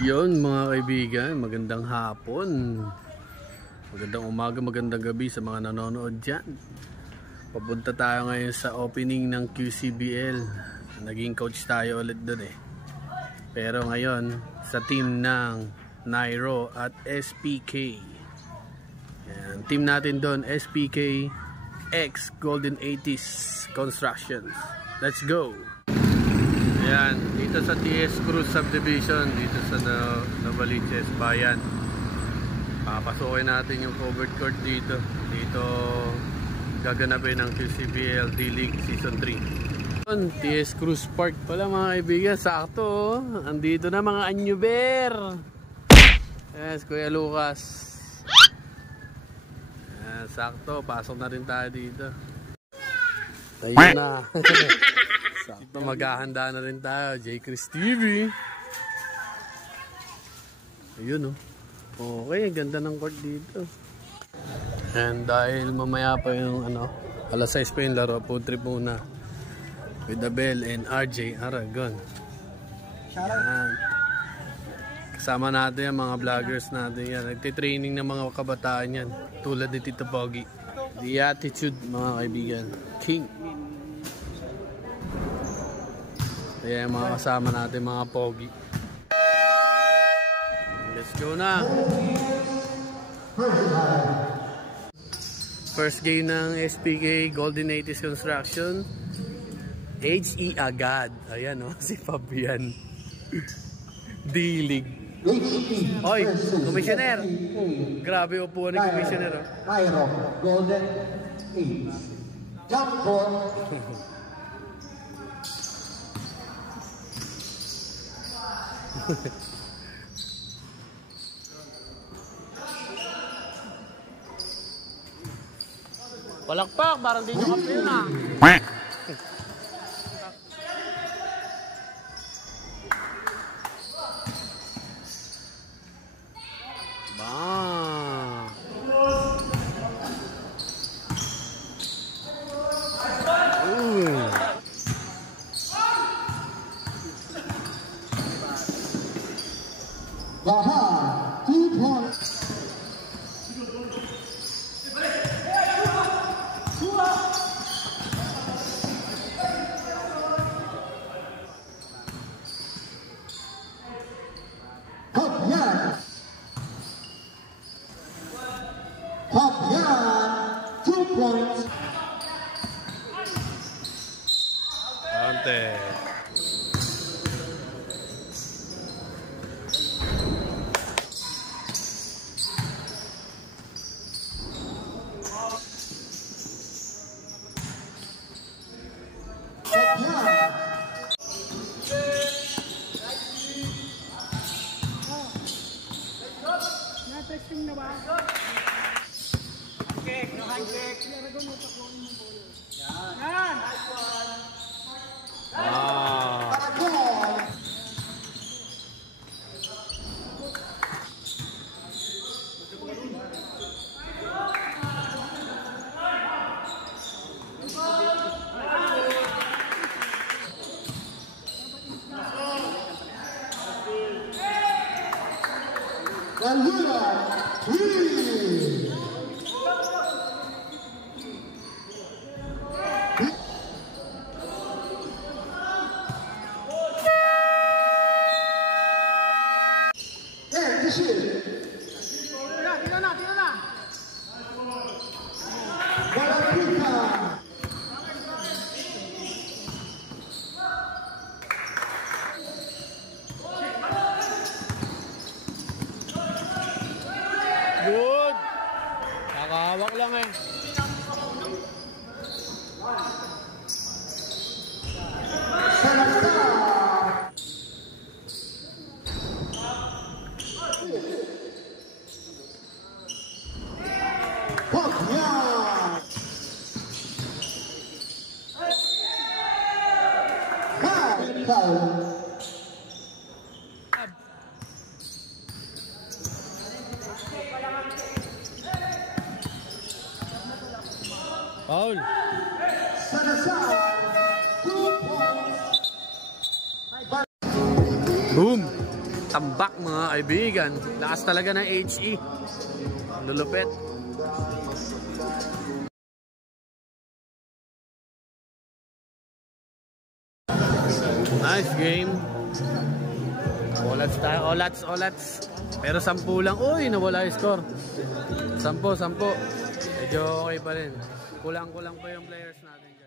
Yun mga kaibigan, magandang hapon, magandang umaga, magandang gabi sa mga nanonood dyan. Papunta tayo ngayon sa opening ng QCBL. Naging coach tayo ulit dun eh. Pero ngayon sa team ng Nairo at SPK. Yan, team natin dun, SPK X Golden 80s Constructions. Let's go! Ayan, dito sa TS Cruz Subdivision, dito sa Novaliches, Bayan. Papasukin natin yung covered court dito. Dito gaganapin ng QCBL D-League Season 3. TS Cruz Park pala mga kaibigan, sakto oh. Andito na mga anyuber. Yes, Kuya Lucas. Ayan, sakto, pasok na rin tayo dito. Tayo na. Sakto, maghahanda na rin tayo. J. Chris TV. Ayun oh. Okay, ganda ng court dito. And dahil mamaya pa yung alas 6 pa yung laro, food trip muna with Abel and RJ Aragon. Yan. Kasama natin yung mga vloggers natin yan. Nagtitraining ng mga kabataan yan, tulad ni Tito Pogi. The Attitude mga kaibigan, King. Ayan mga kasama natin, mga pogi. Let's go na. First game ng SPK Golden 80s Construction. HE agad. Ayan o, si Fabian. D-League. Oy, Commissioner. Grabe upuan ni Commissioner. Nairo, Golden 80s. Jump ball. Palakpak, parang di nyo kapil na. Baha, 2 points. Fabian, 2 points. Ante. Testing na ba? Cake, no high cake. Yan. Yan. Good. Nakahawak lang eh. Foul. Boom. Tambak mga kaibigan. Lakas talaga ng HE. Lulupit. Nice game. Olats tayo. Olats. Pero 10 lang. Uy, nawala yung score. 10. Medyo okay pa rin. Kulang pa yung players natin.